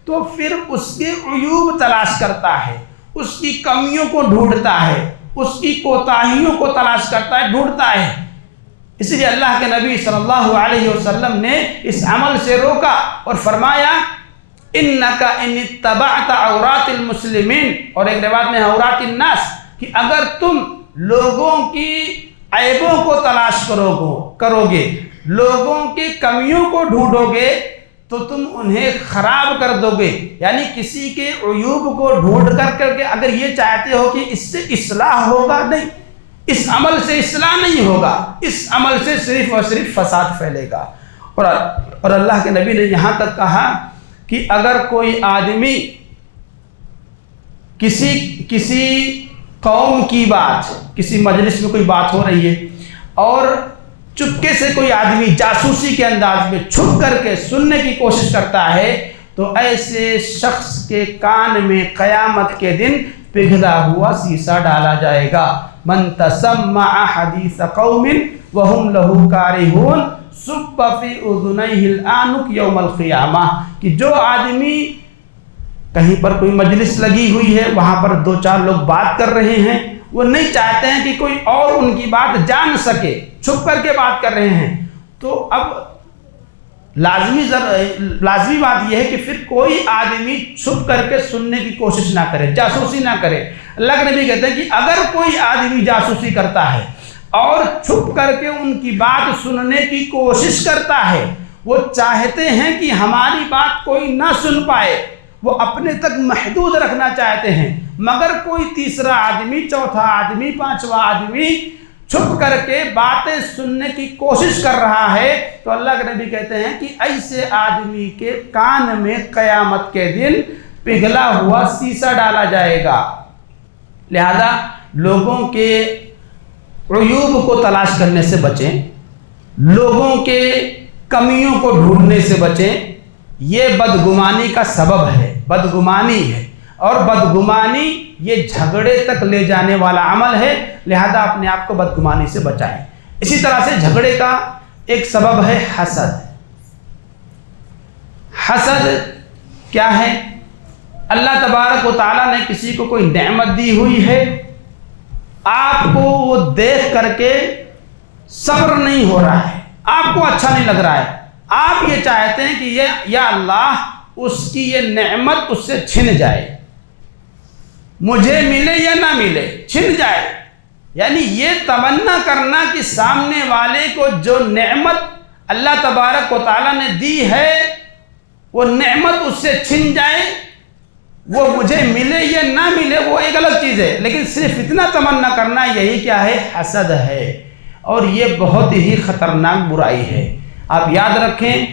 تو پھر اس کے عیوب تلاش کرتا ہے، اس کی کمیوں کو ڈھونڈتا ہے، اس کی کوتاہیوں کو تلاش کرتا ہے، ڈھونڈتا ہے۔ اس لیے اللہ کے نبی صلی اللہ علیہ وسلم نے اس عمل سے روکا اور فرمایا اِنَّكَ إِنِ اتَّبَعْتَ عَوْرَاتِ الْمُسْلِمِينَ، اور ایک روایت میں عورات الناس، کہ اگر تم لوگوں کی عیبوں کو تلاش کرو گے، لوگوں کی کمیوں کو ڈھونڈو گے تو تم انہیں خراب کر دو گے۔ یعنی کسی کے عیوب کو ڈھونڈ کر کے اگر یہ چاہتے ہو کہ اس سے اصلاح ہوگا، نہیں، اس عمل سے اصلاح نہیں ہوگا، اس عمل سے صرف اور صرف فساد پھیلے گا۔ اور اللہ کے نبی نے یہاں تک کہا کہ اگر کوئی آدمی کسی قوم کی بات، کسی مجلس میں کوئی بات ہو رہی ہے اور چپکے سے کوئی آدمی جاسوسی کے انداز میں چھپ کر کے سننے کی کوشش کرتا ہے تو ایسے شخص کے کان میں قیامت کے دن پگھلا ہوا سیسا ڈالا جائے گا۔ من تسمع حدیث قوم وهم له کارہون صب فی اذنیہ العنق یوم القیامہ، کہ جو آدمی کہیں پر کوئی مجلس لگی ہوئی ہے، وہاں پر دو چار لوگ بات کر رہے ہیں، وہ نہیں چاہتے ہیں کہ کوئی اور ان کی بات جان سکے، چھپ کر کے بات کر رہے ہیں، تو اب لازمی بات یہ ہے کہ پھر کوئی آدمی چھپ کر کے سننے کی کوشش نہ کرے، جاسوسی نہ کرے۔ اللہ کے نبی کہتے ہیں کہ اگر کوئی آدمی جاسوسی کرتا ہے اور چھپ کر کے ان کی بات سننے کی کوشش کرتا ہے، وہ چاہتے ہیں کہ ہماری بات کوئی نہ سن پائے، وہ اپنے تک محدود رکھنا چاہتے ہیں، مگر کوئی تیسرا آدمی، چوتھا آدمی، پانچواں آدمی چھپ کر کے باتیں سننے کی کوشش کر رہا ہے، تو اللہ کے نبی کہتے ہیں کہ ایسے آدمی کے کان میں قیامت کے دن پگھلا ہوا سیسا ڈالا جائے گا۔ لہذا لوگوں کے عیوب کو تلاش کرنے سے بچیں، لوگوں کے کمیوں کو ڈھونڈنے سے بچیں، یہ بدگمانی کا سبب ہے، بدگمانی ہے، اور بدگمانی یہ جھگڑے تک لے جانے والا عمل ہے، لہذا اپنے آپ کو بدگمانی سے بچائیں۔ اسی طرح سے جھگڑے کا ایک سبب ہے حسد۔ حسد کیا ہے؟ اللہ تبارک و تعالیٰ نے کسی کو کوئی نعمت دی ہوئی ہے، آپ کو وہ دیکھ کر کے صبر نہیں ہو رہا ہے، آپ کو اچھا نہیں لگ رہا ہے، آپ یہ چاہتے ہیں کہ یا اللہ اس کی یہ نعمت اس سے چھن جائے، مجھے ملے یا نہ ملے، چھن جائے۔ یعنی یہ تمنا کرنا کہ سامنے والے کو جو نعمت اللہ تبارک و تعالیٰ نے دی ہے وہ نعمت اس سے چھن جائے، وہ مجھے ملے یا نہ ملے، وہ ایک الگ چیز ہے، لیکن صرف اتنا تمنا کرنا، یہی کیا ہے؟ حسد ہے، اور یہ بہت ہی خطرناک برائی ہے۔ آپ یاد رکھیں،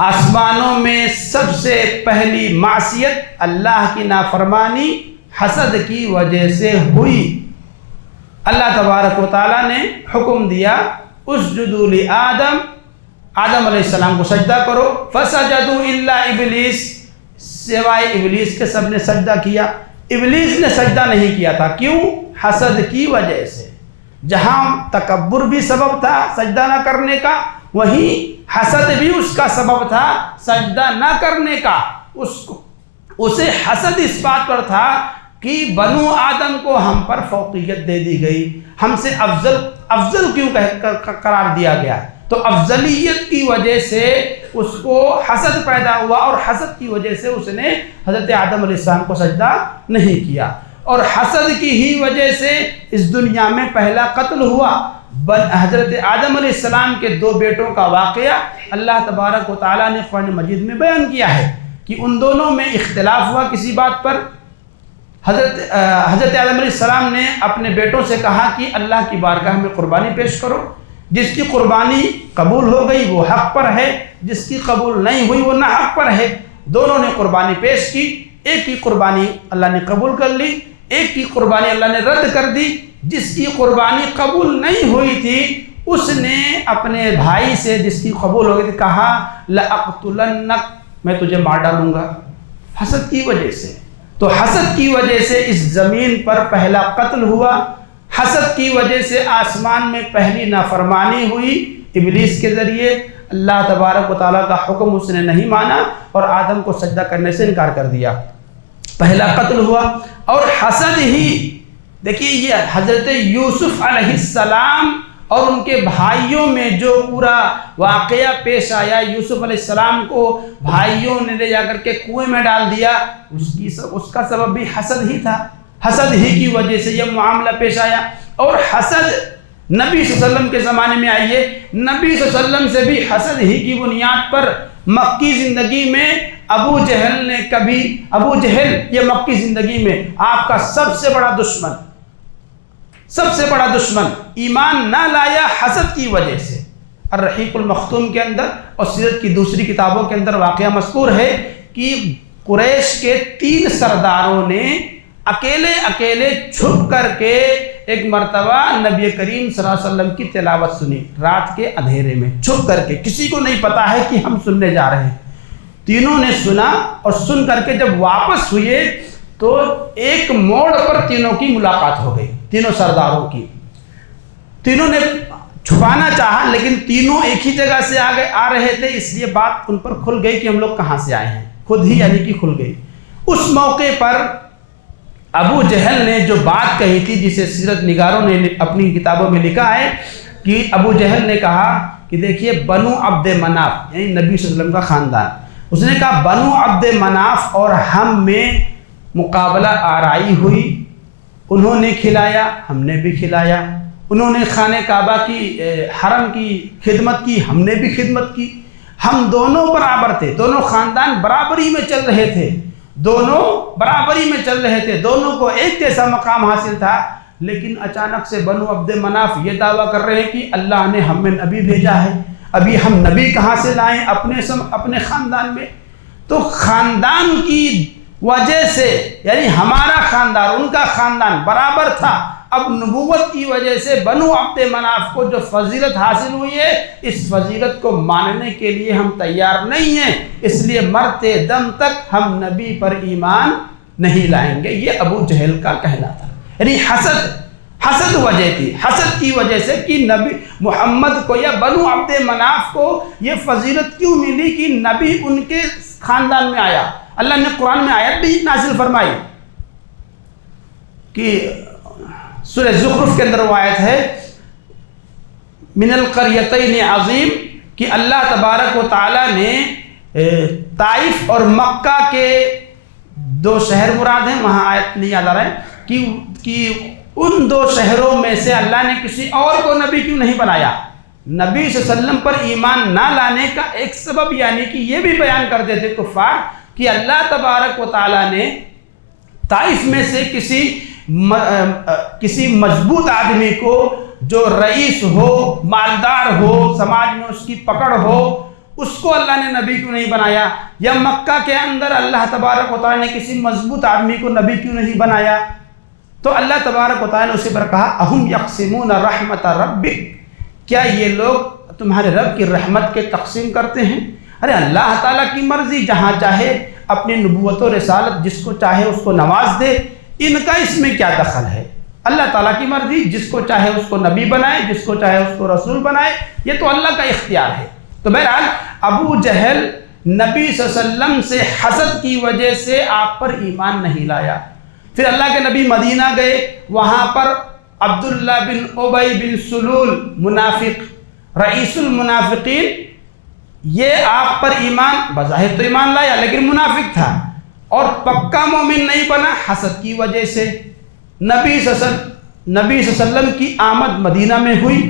آسمانوں میں سب سے پہلی معصیت اللہ کی نافرمانی حسد کی وجہ سے ہوئی۔ اللہ تبارک و تعالیٰ نے حکم دیا اسجدوا لآدم، آدم علیہ السلام کو سجدہ کرو، فسجدوا الا ابلیس، سوائے ابلیس کے سب نے سجدہ کیا۔ ابلیس نے سجدہ نہیں کیا تھا، کیوں؟ حسد کی وجہ سے۔ جہاں تکبر بھی سبب تھا سجدہ نہ کرنے کا، وہیں حسد بھی اس کا سبب تھا سجدہ نہ کرنے کا۔ اسے حسد اس بات پر تھا کہ بنو آدم کو ہم پر فوقیت دے دی گئی، ہم سے افضل کیوں قرار دیا گیا؟ تو افضلیت کی وجہ سے اس کو حسد پیدا ہوا، اور حسد کی وجہ سے اس نے حضرت آدم علیہ السلام کو سجدہ نہیں کیا، اور حسد کی ہی وجہ سے اس دنیا میں پہلا قتل ہوا۔ حضرت آدم علیہ السلام کے 2 بیٹوں کا واقعہ اللہ تبارک و تعالیٰ نے قرآن مجید میں بیان کیا ہے کہ ان دونوں میں اختلاف ہوا کسی بات پر۔ حضرت آدم علیہ السلام نے اپنے بیٹوں سے کہا کہ اللہ کی بارگاہ میں قربانی پیش کرو، جس کی قربانی قبول ہو گئی وہ حق پر ہے، جس کی قبول نہیں ہوئی وہ نہ حق پر ہے۔ دونوں نے قربانی پیش کی، ایک کی قربانی اللہ نے قبول کر لی، ایک کی قربانی اللہ نے رد کر دی۔ جس کی قربانی قبول نہیں ہوئی تھی اس نے اپنے بھائی سے جس کی قبول ہو گئی تھی کہا لَأَقْتُلَنَّكَ، میں تجھے مار ڈالوں گا، حسد کی وجہ سے۔ تو حسد کی وجہ سے اس زمین پر پہلا قتل ہوا، حسد کی وجہ سے آسمان میں پہلی نافرمانی ہوئی ابلیس کے ذریعے۔ اللہ تبارک و تعالیٰ کا حکم اس نے نہیں مانا اور آدم کو سجدہ کرنے سے انکار کر دیا، پہلا قتل ہوا۔ اور حسد ہی دیکھیے یہ حضرت یوسف علیہ السلام اور ان کے بھائیوں میں جو پورا واقعہ پیش آیا، یوسف علیہ السلام کو بھائیوں نے لے جا کر کے کنویں میں ڈال دیا، اس کا سبب بھی حسد ہی تھا، حسد ہی کی وجہ سے یہ معاملہ پیش آیا۔ اور حسد نبی صلی اللہ علیہ وسلم کے زمانے میں آئیے، نبی صلی اللہ علیہ وسلم سے بھی حسد ہی کی بنیاد پر مکی زندگی میں ابو جہل یہ مکی زندگی میں آپ کا سب سے بڑا دشمن ایمان نہ لایا حسد کی وجہ سے۔ الرحیق المختوم کے اندر اور سیرت کی دوسری کتابوں کے اندر واقعہ مذکور ہے کہ قریش کے 3 سرداروں نے اکیلے چھپ کر کے ایک مرتبہ نبی کریم صلی اللہ علیہ وسلم کی تلاوت سنی، رات کے اندھیرے میں چھپ کر کے، کسی کو نہیں پتا ہے کہ ہم سننے جا رہے ہیں۔ تینوں نے سنا اور سن کر کے جب واپس ہوئے تو ایک موڑ پر تینوں کی ملاقات ہو گئی، تینوں سرداروں کی۔ تینوں نے چھپانا چاہا لیکن تینوں ایک ہی جگہ سے آ رہے تھے، اس لیے بات ان پر کھل گئی کہ ہم لوگ کہاں سے آئے ہیں، خود ہی یعنی کہ کھل گئی۔ اس موقع پر ابو جہل نے جو بات کہی تھی، جسے سیرت نگاروں نے اپنی کتابوں میں لکھا ہے کہ ابو جہل نے کہا کہ دیکھیے بنو عبد مناف یعنی نبی صلی اللہ علیہ وسلم کا خاندان، اس نے کہا بنو عبد مناف اور ہم میں مقابلہ آرائی ہوئی، انہوں نے کھلایا ہم نے بھی کھلایا، انہوں نے خانہ کعبہ کی حرم کی خدمت کی ہم نے بھی خدمت کی، ہم دونوں برابر تھے، دونوں خاندان برابری میں چل رہے تھے، دونوں کو ایک جیسا مقام حاصل تھا۔ لیکن اچانک سے بنو عبد مناف یہ دعویٰ کر رہے ہیں کہ اللہ نے ہم میں نبی بھیجا ہے، ابھی ہم نبی کہاں سے لائیں اپنے خاندان میں؟ تو خاندان کی وجہ سے یعنی ہمارا خاندان ان کا خاندان برابر تھا، اب نبوت کی وجہ سے بنو عبد مناف کو جو فضیلت حاصل ہوئی ہے اس فضیلت کو ماننے کے لیے ہم تیار نہیں ہیں، اس لیے مرتے دم تک ہم نبی پر ایمان نہیں لائیں گے۔ یہ ابو جہل کا کہنا تھا، یعنی حسد وجہ تھی، حسد کی وجہ سے کہ نبی محمد کو یا بنو عبد مناف کو یہ فضیلت کیوں ملی کہ نبی ان کے خاندان میں آیا۔ اللہ نے قرآن میں آیت بھی نازل فرمائی کہ سورہ زخرف کے اندر وہ آیت ہے من القریتین عظیم کہ اللہ تبارک و تعالیٰ نے طائف اور مکہ کے 2 شہر مراد ہیں، وہاں آیت نہیں یاد آ رہا ہے کہ ان 2 شہروں میں سے اللہ نے کسی اور کو نبی کیوں نہیں بنایا۔ نبی صلی اللہ علیہ وسلم پر ایمان نہ لانے کا ایک سبب یعنی کہ یہ بھی بیان کرتے تھے کفار کہ اللہ تبارک و تعالیٰ نے طائف میں سے کسی مضبوط آدمی کو جو رئیس ہو، مالدار ہو، سماج میں اس کی پکڑ ہو، اس کو اللہ نے نبی کیوں نہیں بنایا؟ یا مکہ کے اندر اللہ تبارک و تعالیٰ نے کسی مضبوط آدمی کو نبی کیوں نہیں بنایا؟ تو اللہ تبارک و تعالیٰ نے اسی پر کہا اہم یقسمون رحمت ربک، کیا یہ لوگ تمہارے رب کی رحمت کے تقسیم کرتے ہیں؟ ارے اللہ تعالیٰ کی مرضی، جہاں چاہے اپنی نبوت و رسالت جس کو چاہے اس کو نواز دے، ان کا اس میں کیا دخل ہے؟ اللہ تعالیٰ کی مرضی، جس کو چاہے اس کو نبی بنائے، جس کو چاہے اس کو رسول بنائے، یہ تو اللہ کا اختیار ہے۔ تو بہرحال ابو جہل نبی صلی اللہ علیہ وسلم سے حسد کی وجہ سے آپ پر ایمان نہیں لایا۔ پھر اللہ کے نبی مدینہ گئے، وہاں پر عبداللہ بن ابی بن سلول منافق، رئیس المنافقین، یہ آپ پر ایمان بظاہر تو ایمان لایا لیکن منافق تھا اور پکا مومن نہیں بنا حسد کی وجہ سے۔ نبی صلی اللہ علیہ وسلم نبی صلی اللہ علیہ وسلم کی آمد مدینہ میں ہوئی،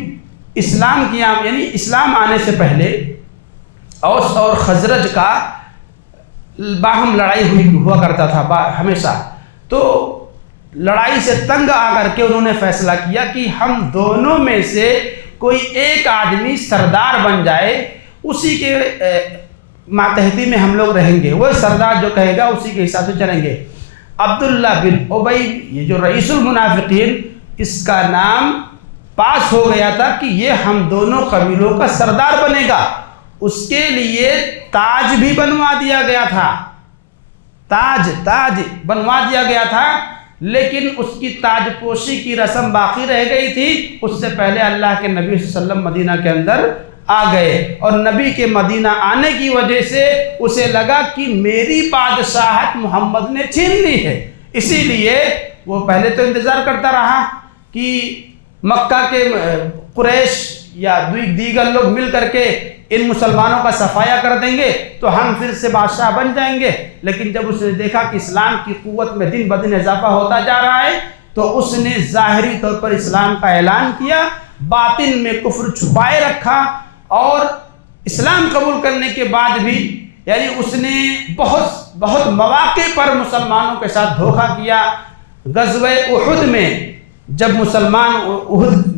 اسلام کی یعنی اسلام آنے سے پہلے اوس اور خزرج کا باہم لڑائی ہوا کرتا تھا ہمیشہ. تو لڑائی سے تنگ آ کر کے انہوں نے فیصلہ کیا کہ ہم دونوں میں سے کوئی ایک آدمی سردار بن جائے، اسی کے ماتحتی میں ہم لوگ رہیں گے، وہ سردار جو کہے گا اسی کے حساب سے چلیں گے. عبداللہ بن ابی، یہ جو رئیس المنافقین، اس کا نام پاس ہو گیا تھا کہ یہ ہم دونوں قبیلوں کا سردار بنے گا. اس کے لیے تاج بھی بنوا دیا گیا تھا، تاج بنوا دیا گیا تھا، لیکن اس کی تاج پوشی کی رسم باقی رہ گئی تھی. اس سے پہلے اللہ کے نبی صلی اللہ علیہ وسلم مدینہ کے اندر آ گئے، اور نبی کے مدینہ آنے کی وجہ سے اسے لگا کہ میری بادشاہت محمد نے چھین لی ہے. اسی لیے وہ پہلے تو انتظار کرتا رہا کہ مکہ کے قریش یا دیگر لوگ مل کر کے ان مسلمانوں کا صفایا کر دیں گے تو ہم پھر سے بادشاہ بن جائیں گے. لیکن جب اس نے دیکھا کہ اسلام کی قوت میں دن بدن اضافہ ہوتا جا رہا ہے تو اس نے ظاہری طور پر اسلام کا اعلان کیا، باطن میں کفر چھپائے رکھا، اور اسلام قبول کرنے کے بعد بھی یعنی اس نے بہت مواقع پر مسلمانوں کے ساتھ دھوکہ کیا. غزوہ احد میں جب مسلمان احد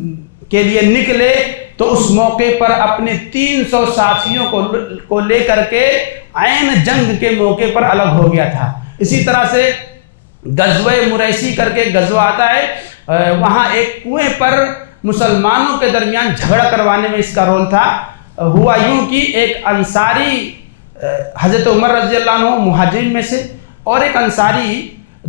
کے لیے نکلے تو اس موقع پر اپنے 300 ساتھیوں کو لے کر کے عین جنگ کے موقع پر الگ ہو گیا تھا. اسی طرح سے غزوہ مریسی کر کے غزوہ آتا ہے، وہاں ایک کنویں پر مسلمانوں کے درمیان جھگڑا کروانے میں اس کا رول تھا. ہوا یوں کہ ایک انصاری، حضرت عمر رضی اللہ عنہ مہاجرین میں سے، اور ایک انصاری،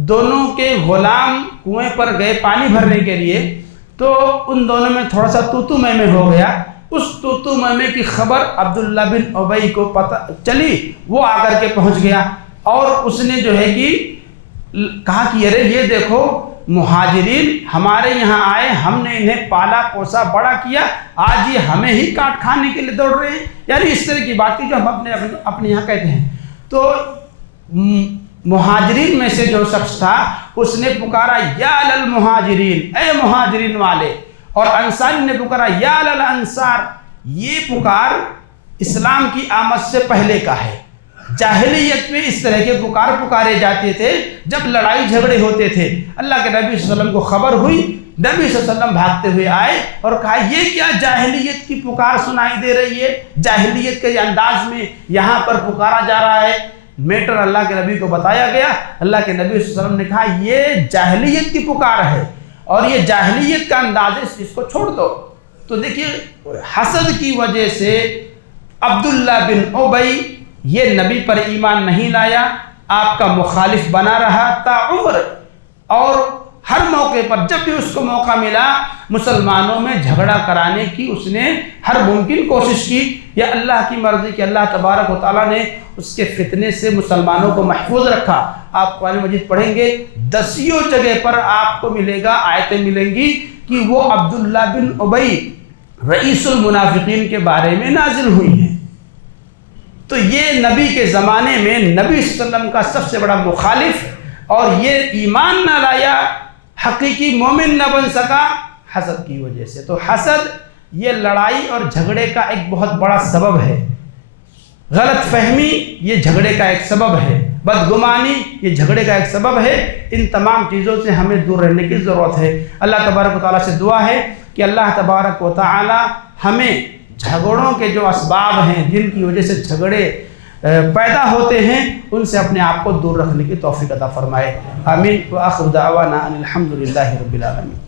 دونوں کے غلام کنویں پر گئے پانی بھرنے کے لیے. تو ان دونوں میں تھوڑا سا تو میں ہو گیا. اس تو میں کی خبر عبداللہ بن ابی کو پتہ چلی، وہ آ کر کے پہنچ گیا، اور اس نے جو ہے کہ کہا کہ ارے یہ دیکھو مہاجرین ہمارے یہاں آئے، ہم نے انہیں پالا پوسا بڑا کیا، آج یہ ہمیں ہی کاٹ کھانے کے لیے دوڑ رہے ہیں. یعنی اس طرح کی باتیں جو ہم اپنے یہاں کہتے ہیں. تو مہاجرین میں سے جو شخص تھا اس نے پکارا یا للمہاجرین، اے مہاجرین والے، اور انصاری نے پکارا یا للانصار. یہ پکار اسلام کی آمد سے پہلے کا ہے. جاہلیت میں اس طرح کے پکارے جاتے تھے جب لڑائی جھگڑے ہوتے تھے. اللہ کے نبی صلی اللہ علیہ وسلم کو خبر ہوئی، نبی صلی اللہ علیہ وسلم بھاگتے ہوئے آئے اور کہا یہ کیا جاہلیت کی پکار سنائی دے رہی ہے، جاہلیت کے انداز میں یہاں پر پکارا جا رہا ہے. میٹر اللہ کے نبی کو بتایا گیا. اللہ کے نبی صلی اللہ علیہ وسلم نے کہا یہ جاہلیت کی پکار ہے اور یہ جاہلیت کا انداز ہے، اس کو چھوڑ دو. تو دیکھیے حسد کی وجہ سے عبداللہ بن ابی یہ نبی پر ایمان نہیں لایا، آپ کا مخالف بنا رہا تا عمر، اور ہر موقع پر جب بھی اس کو موقع ملا مسلمانوں میں جھگڑا کرانے کی اس نے ہر ممکن کوشش کی. یا اللہ کی مرضی کہ اللہ تبارک و تعالیٰ نے اس کے فتنے سے مسلمانوں کو محفوظ رکھا. آپ قرآن مجید پڑھیں گے 10 جگہ پر آپ کو ملے گا، آیتیں ملیں گی کہ وہ عبداللہ بن ابی رئیس المنافقین کے بارے میں نازل ہوئی ہیں. تو یہ نبی کے زمانے میں نبی صلی اللہ علیہ وسلم کا سب سے بڑا مخالف، اور یہ ایمان نہ لایا، حقیقی مومن نہ بن سکا حسد کی وجہ سے. تو حسد یہ لڑائی اور جھگڑے کا ایک بہت بڑا سبب ہے. غلط فہمی یہ جھگڑے کا ایک سبب ہے، بدگمانی یہ جھگڑے کا ایک سبب ہے. ان تمام چیزوں سے ہمیں دور رہنے کی ضرورت ہے. اللہ تبارک و تعالیٰ سے دعا ہے کہ اللہ تبارک و تعالیٰ ہمیں جھگڑوں کے جو اسباب ہیں جن کی وجہ سے جھگڑے پیدا ہوتے ہیں ان سے اپنے آپ کو دور رکھنے کی توفیق عطا فرمائے. آمین. وآخر دعوانا ان الحمد للہ رب العالمین.